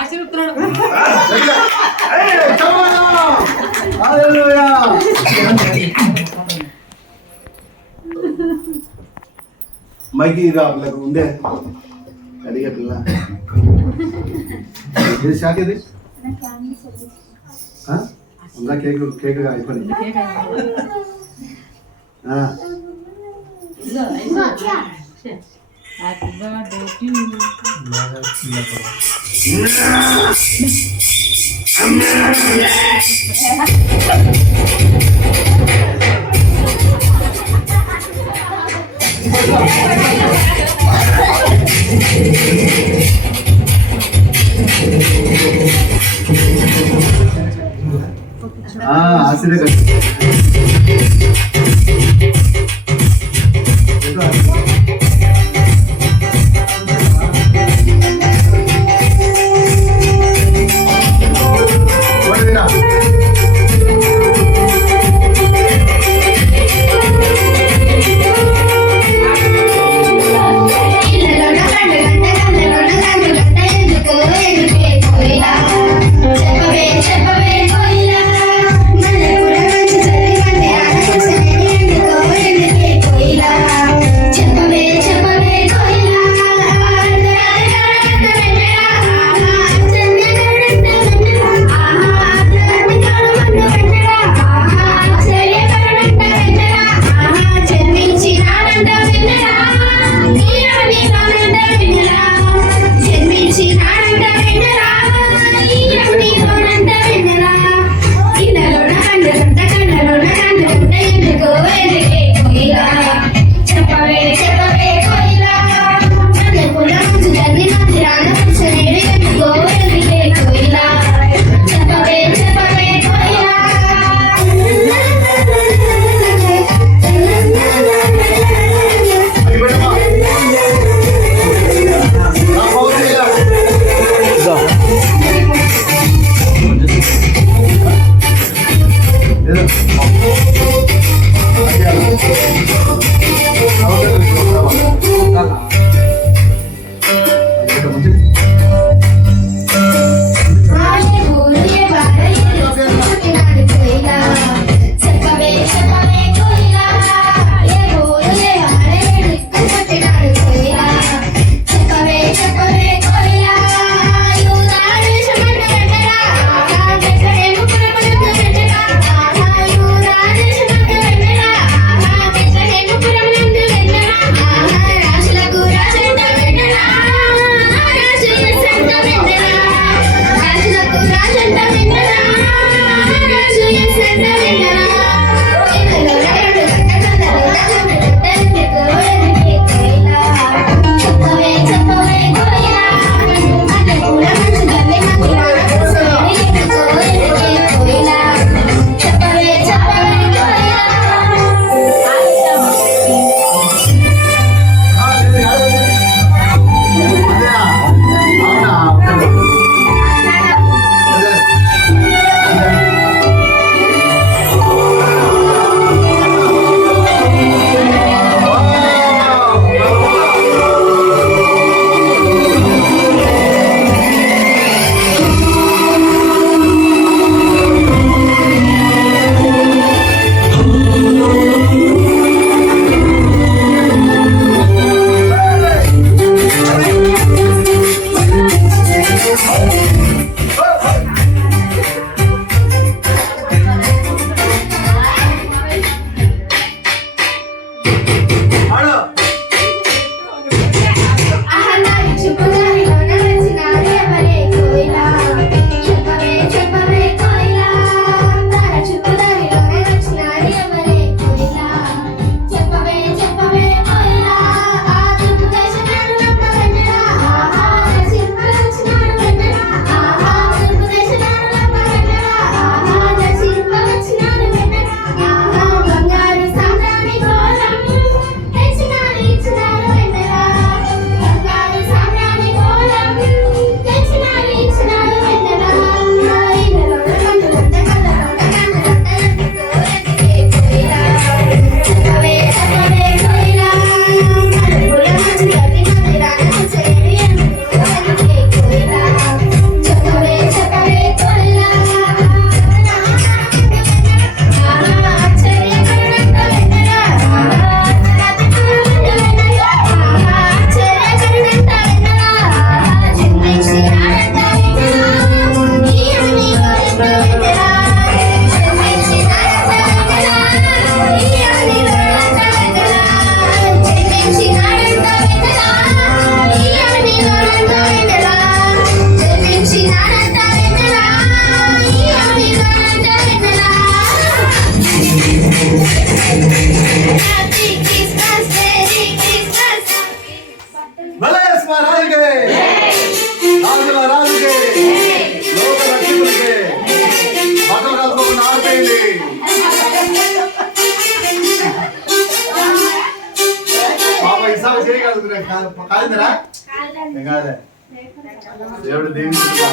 ఆశీర్వస్తున్నాడు మైకి రాబులకు ఉందే అడిగే పిల్ల. షాక్ ఇది? ఉందా కేక్? కేక్ అయిపోయింది. Happy birthday to you 아, 아슬레가 Yes. రాజుకే లోక రక్షకుడికే బట్టలు కలుపుకుని ఆపేయండి పాప చేయగలుగుతున్నా. కాలిందరా? దేవుడు దీవించుగా